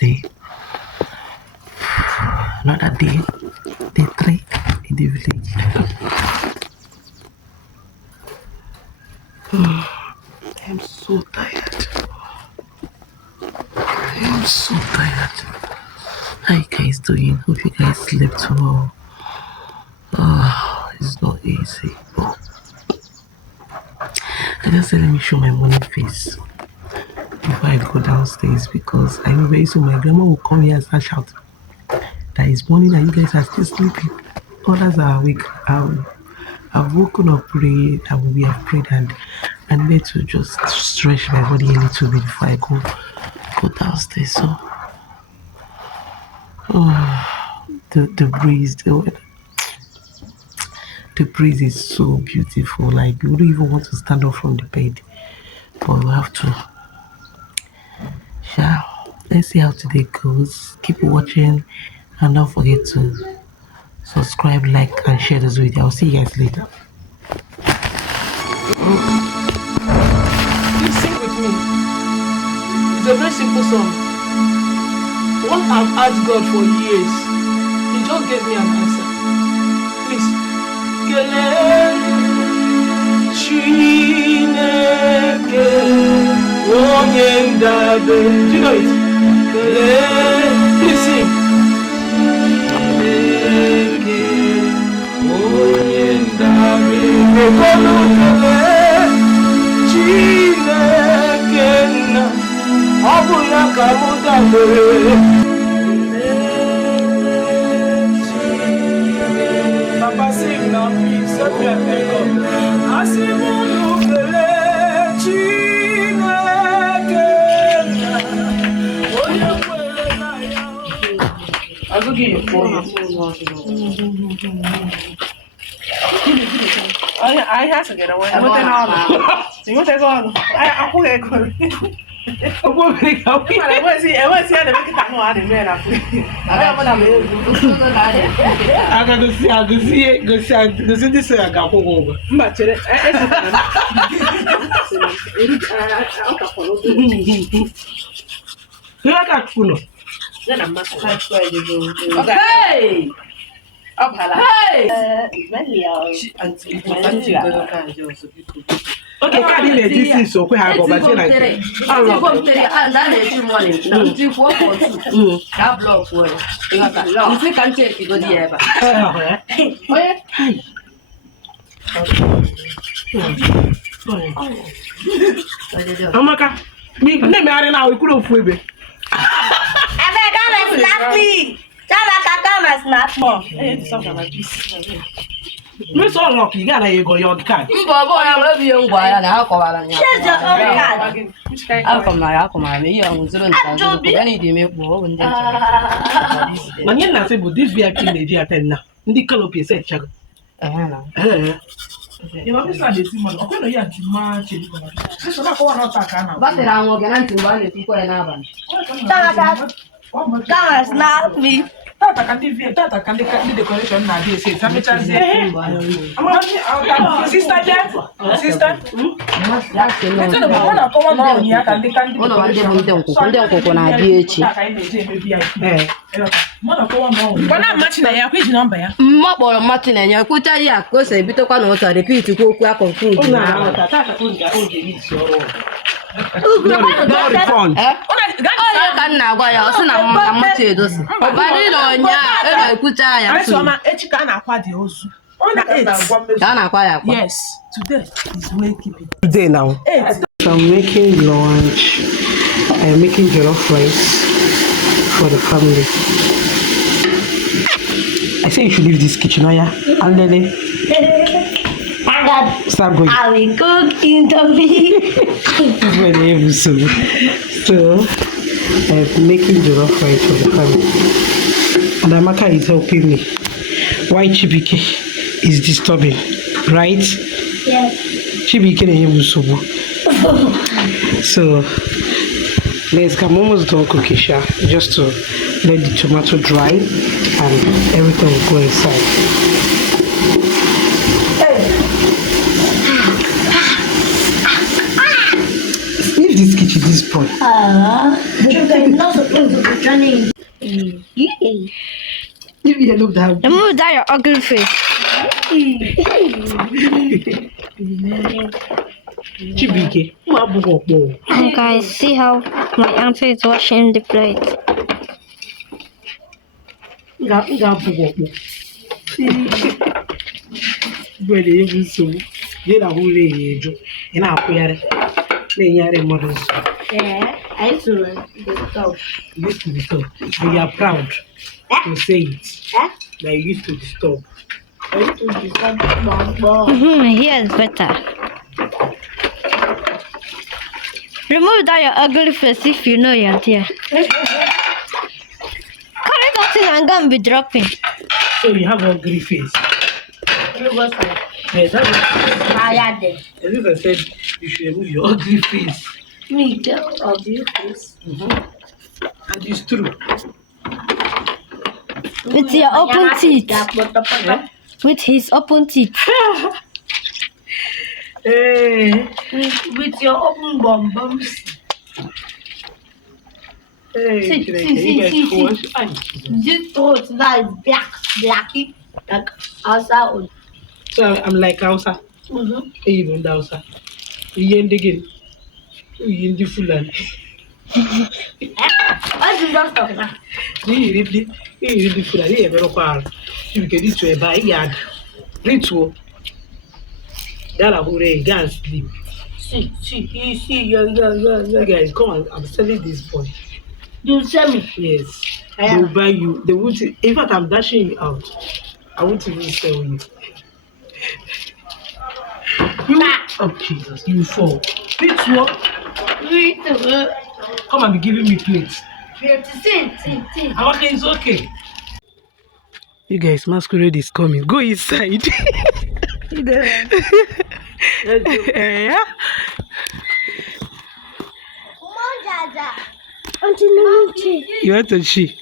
day. Another day, day 3 in the village. I'm so tired. I'm so tired. How you guys doing? Hope you guys slept well. It's not easy. I just said let me show my morning face before I go downstairs, because I know very soon my grandma will come here and start shouting that it's morning and you guys are still sleeping. Others are awake. I've woken up, prayed, and we have prayed, and I need to just stretch my body a little bit before I go downstairs. So the breeze, the breeze is so beautiful. Like you don't even want to stand up from the bed, but we have to. Yeah, let's see how today goes. Keep watching and don't forget to subscribe, like, and share this video. I'll see you guys later. Please sing with me. It's a very simple song. What I've asked God for years, He just gave me an answer. Please. Do you know it? Please sing. Papa, sing now, please. Set me and thank God. I'll go get your phone. I have to get away. You want to go on? I will get it. I want to see the make it more than men. I go see this. I got over. Much it. You like that full? Then I'm not try to go. Okay. Up, hey! Okay, can't even this so we have over there. Amaka, me marry now we could have free. Miss O'Rock, you got a go your cat. I love you. Why? And I'll call you. I'll come my any day. When you're not able, this VIP lady attend now. The color piece said, Chuck. You know, this is the money. Okay, no, you have to match it. So that's what I'm talking. But I'm going to buy the people in Avan. That's not me. Tata can the decoration now. They say, "Some chance." Sister Jeff, sister. That's the one. Yes, today is waking. Today now. So I'm making lunch. I'm making jollof rice for the family. I say you should leave this kitchen, oh yeah? And then start going. I will cook in the So I'm making jollof rice for the family. And Amaka is helping me. Why Chibike is disturbing, right? Yes. Chibike and So let's come almost done cooking, just to let the tomato dry and everything will go inside. this kitchen this point. The sugar is not supposed to be running. If you look down. Remove that your ugly face. Chibike, And guys, see how my auntie is washing the plate. Yeah, I used to learn the stove. You used to be tough, and you are proud to say it. That you used to be tough. I used to be Here is better. Remove that your ugly face if you know you're there. Carry that thing and go and be dropping. So you have a ugly face. Yes, that's as if I said you should remove your ugly face. Me, the ugly face. And it's true. With your open teeth. With his open teeth. Hey. With your open bums. Hey, See. This throat now is blacky, like outside. So I'm like Hausa. Even Hausa. Yen again. Yen the Fulani. What is that talking about? You read the Fulani. You never know. You get it to a buy yard. Ritual. Gala who they can't sleep. See, you guys, come on. I'm selling this boy. You sell me? Yes. They will buy you. They won't. In fact, I'm dashing you out. I won't even sell you. Oh Jesus, you fall. Ritual. Come and be giving me plates. See. Okay, it's okay. You guys, masquerade is coming. Go inside. Yeah. You want to see?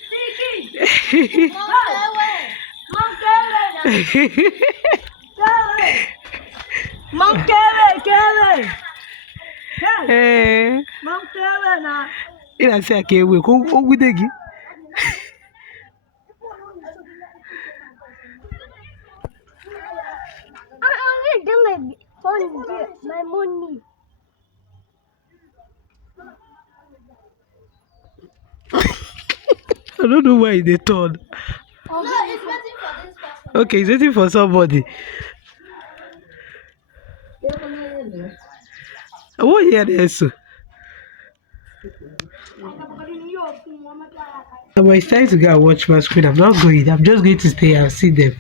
Ina say ake we ko ogudegi. My money. I don't know why they turn. No, it's waiting for this person. Okay, it's waiting for somebody. What here this? It's time to go and watch my screen. I'm not going. I'm just going to stay and see them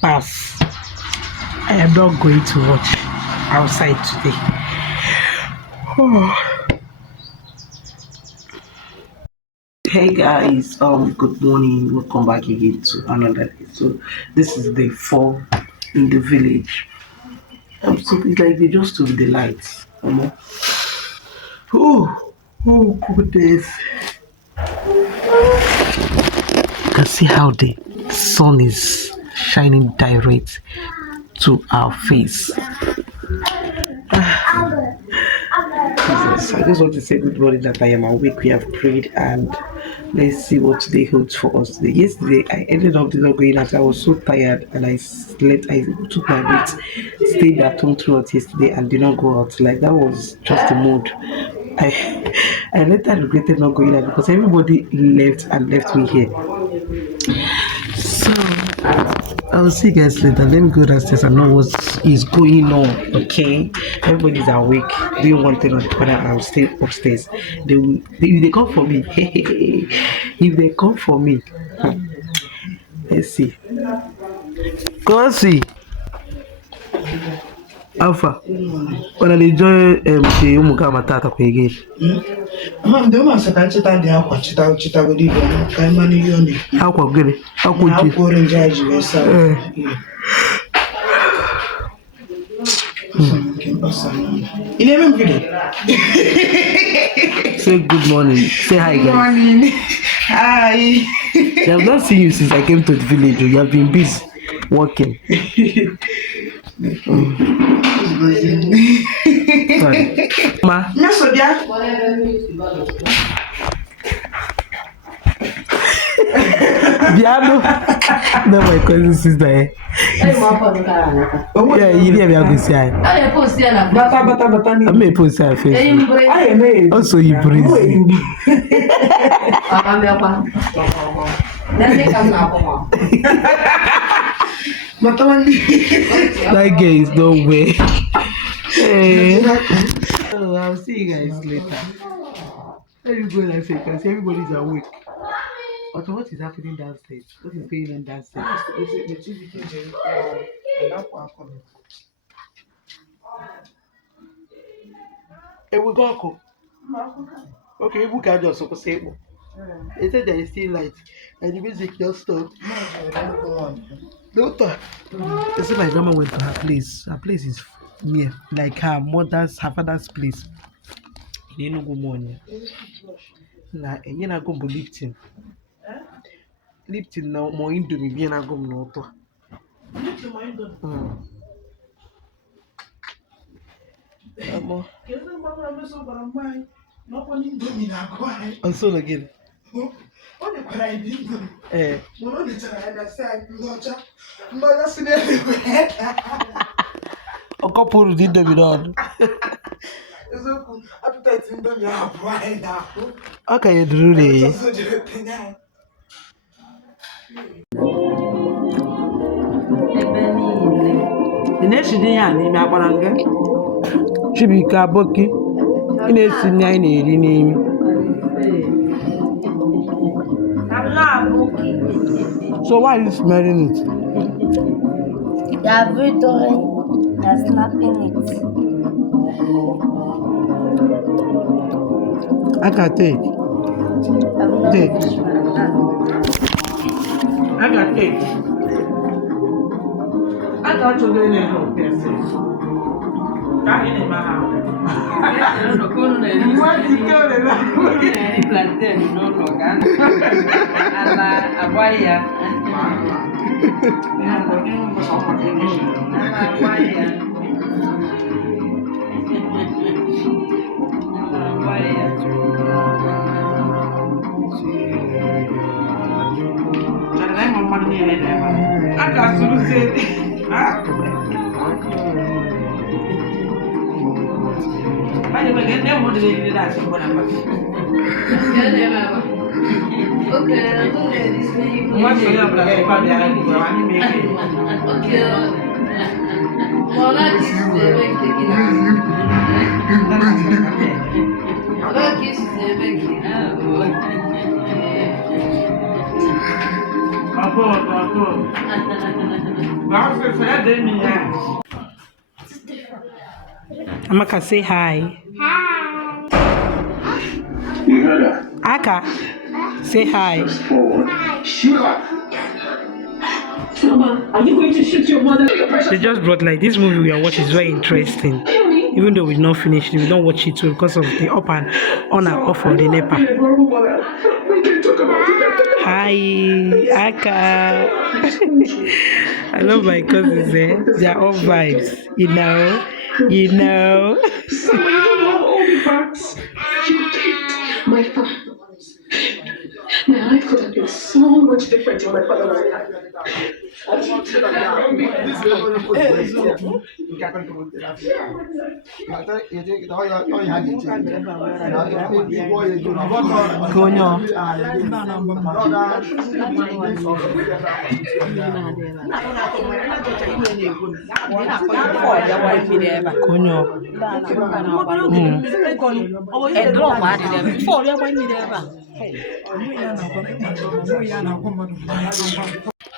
pass. I am not going to watch outside today. Hey guys, good morning. Welcome back again to another day. So this is day 4 in the village. So it's like they just took the lights. Oh goodness. You can see how the sun is shining direct to our face. Jesus, I just want to say good morning that I am awake. We have prayed and let's see what today holds for us today. Yesterday, I ended up not going out. I was so tired and I slept. I took my bed, stayed at home throughout yesterday and did not go out. Like that was just the mood. I later regretted not going out because everybody left me here. So I'll see you guys later. Let me go downstairs and know what is going on. Okay, everybody's awake, doing one thing or the other. I'll stay upstairs. If they come for me, if they come for me, let's see. Go see. Alpha, when I enjoy the Umugama Tata again. Man, the woman said, I can't chita with you. I'm money yoni. How could you? How could you? Pour in judge yourself. Say good morning. Say hi, guys. Good morning. Hi. They have not seen you since I came to the village. You have been busy working. Sorry. Ma. Biano. No, my cousin sister. Yeah, you never go see. I post here na. Bata. I may post her face. Also, you breathe. That guy is no way. Hey. Oh, I'll see you guys later. Let me go and say, because everybody's awake. But what is happening downstairs? What is going on downstairs? Hey, we go. Okay, we can just say it. They said there is still light and the music just stopped. No thought. They said my grandma went to her place. Her place is near, like her father's place. They no go morning. Na enye na go lifting. Lifting now more indomie bien na go no to. Lifting more indomie. Amo. Kesa mama ameso bara mai. No kwa indomie na kwa. Also again. What the cry indomie? Mono de tara na say locha. Mbaga sine le. Okopuru di indomie don. Ezoku appetite indomie abua na. Okay, you do it. Ina-esi n'ihe a n'ime agbara nga? Chibika Aboki, ị na-esi nri anyị na-eri n'imi. So why are you smelling it? They are very dirty. They are snapping it. I can take. Take. A ga-take. A ga-achọgo ile ha opesi. Ka anyị na-eme ha. Plantain n'ụlọ ka a na-agba ya. A ga-asụrụzie. By the way, get them what they did that. What's your number? Okay. Well, that is the way taking that kiss is the way taking Amaka, say hi. Hi. You heard her. Aka, say hi. Hi. Shoot her. Mama, are you going to shoot your mother? They just brought like this movie we are watching is very interesting. Even though we not finished, we don't watch it too because of the up and on and off of the NEPA. We can talk about it. Hi, Aka. I love my cousins. They are all vibes. You know. So you don't know all the facts. You picked my father. My life could have been so much different if my father was alive.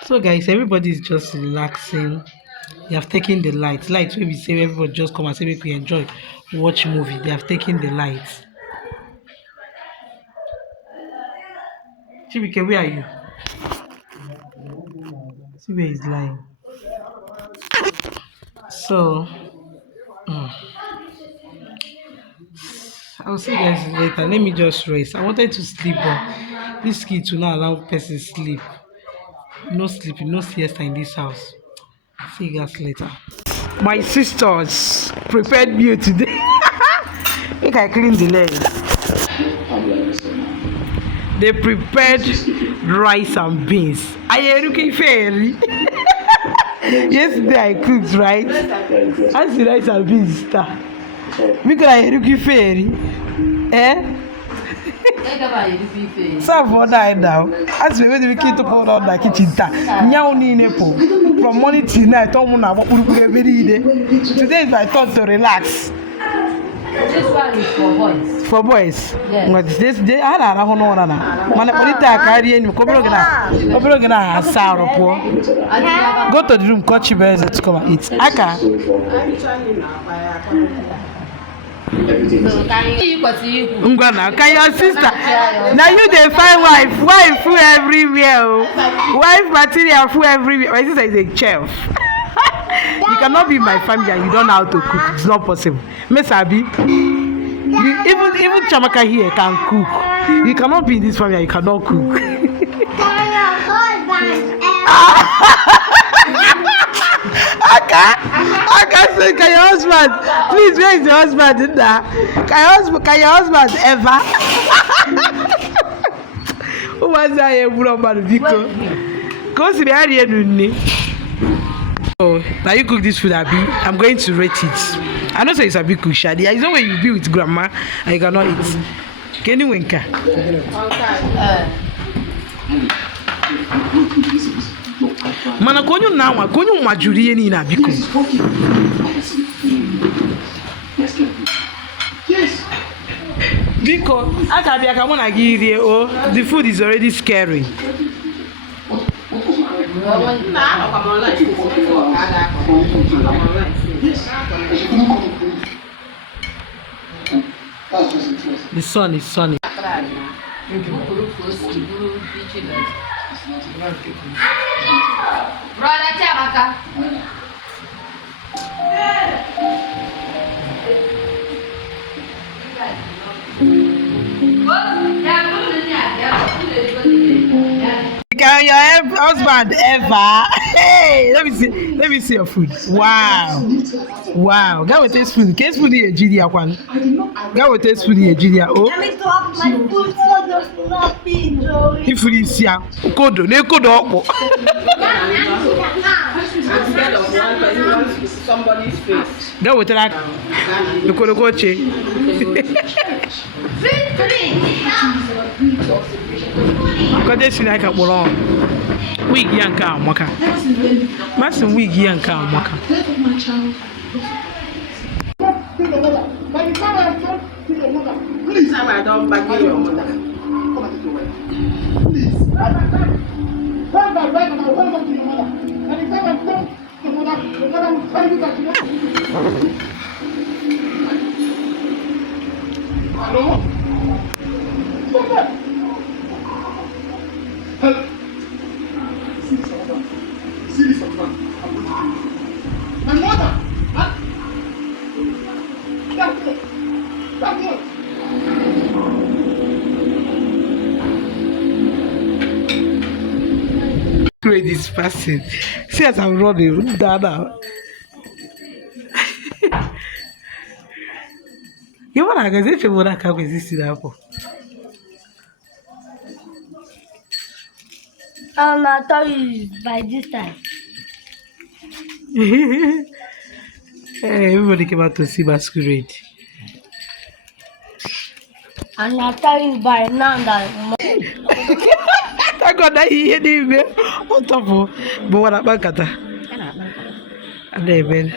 So guys, everybody is just relaxing. They have taken the lights. Lights where we say everybody just come and say make we enjoy, watch movie. They have taken the lights. Chibike, where are you? See where he's lying. So I'll see you guys later. Let me just rest. I wanted to sleep, but this kid will not allow person sleep. No sleeping, no siesta in this house. See you guys later. My sisters prepared meal today. think I cleaned the legs. They prepared rice and beans. Are you looking fairy? Yesterday I cooked, right? I see rice and beans. Because I looking fairy. Serve for that now. As we wait, we keep to put on the kitchen. Now, from morning till night, every day. Today is my thought to relax. This one is for boys. For boys. Yes. What is this? I don't know. Man, carry any. Go to the room, catch your bears to come and eat. Aka. Can your sister? Now you they find wife food everywhere. Wife material food everywhere. My sister is a chef. You cannot be in my family and you don't know how to cook. It's not possible. Miss Abby, even Chamaka here can cook. You cannot be in this family and you cannot cook. I can say, can your husband, please, where is your husband in there? Can your husband ever? Who was that? Go see the area. Oh, now you cook this food, Abby. I'm going to rate it. I know say it's a big cook, Shadi. It's not when you be with grandma and you cannot eat. Can you wink? Mana konyo nawa, konyo majuri yeni na biko. Biko, akabi akamona giri oh, the food is already scary. The sun is sunny. Brother Chamaka. Can your husband ever? Hey, let me see your food. Wow. Go with this food. Case food here, Nigeria one. Go with this food here, Nigeria. Oh. Let me drop my food so there's nothing, Joey. If food is here, kodo, ne kodo. Instead of one person, somebody's face. Go with that. The kodo koche. Because this is like a bolon. Wig yanka moka. Masin wig yanka moka. Please, I don't back your mother. My mother! Great this person. See as I'm running down now. You want to get your mother come with this apple? I thought you by this time. Everybody came out to see masquerade. And I thought you by now that. I got that here, David. On top of but what about Kata? And David,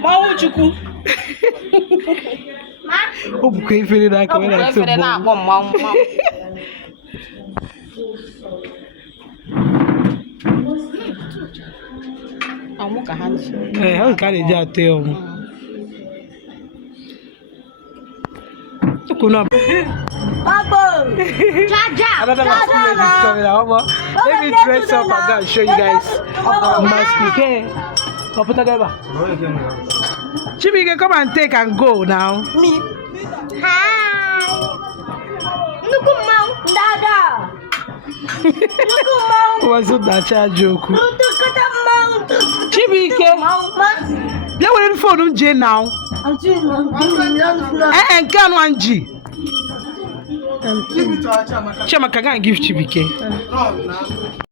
Mau chuku. Oh, can't feel that coming out so how can you just tell me? Let me dress up and go and show you guys my speaker. Chibi can come and take and go now. Me. Hi. Look at Mom, Dada. Was that joke? Chibike, they will phone J now. And can one G. Chama can give Chibike.